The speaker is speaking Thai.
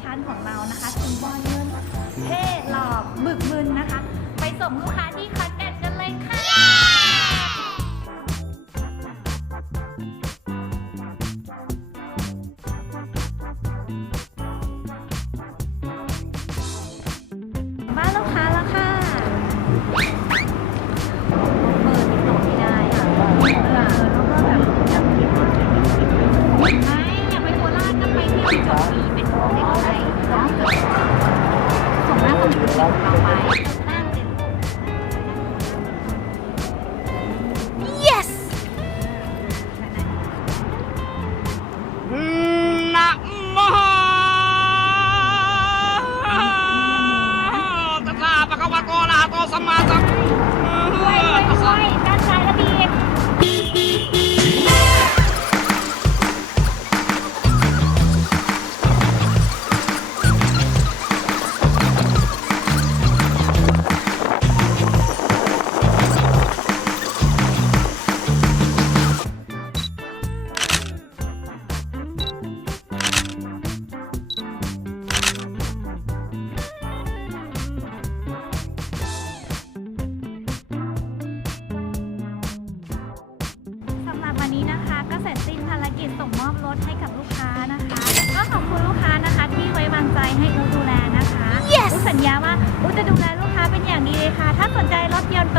คัญของเรานะคะถึงบอลเงินเท่หล่อบึกบึนนะคะ ไปส่งลูกค้าที่คันแก่นกันเลยค่ะบ้านลูกค้าแล้วค่ะเปิดติดต่อไม่ได้ค่ะเออแล้วก็แบบไม่อยากไปโคราชก็ไปเที่ยวจอดมีเป็ หน้าส่งถึงเราไปนั่ ส่งมอบรถให้กับลูกค้านะคะก็ขอบคุณลูกค้านะคะ ที่ไว้วางใจให้อูดูแลนะคะ yes. อูสัญญาว่าอูจะดูแลลูกค้าเป็นอย่างดีเลยค่ะ ถ้าสนใจรถยนต์โต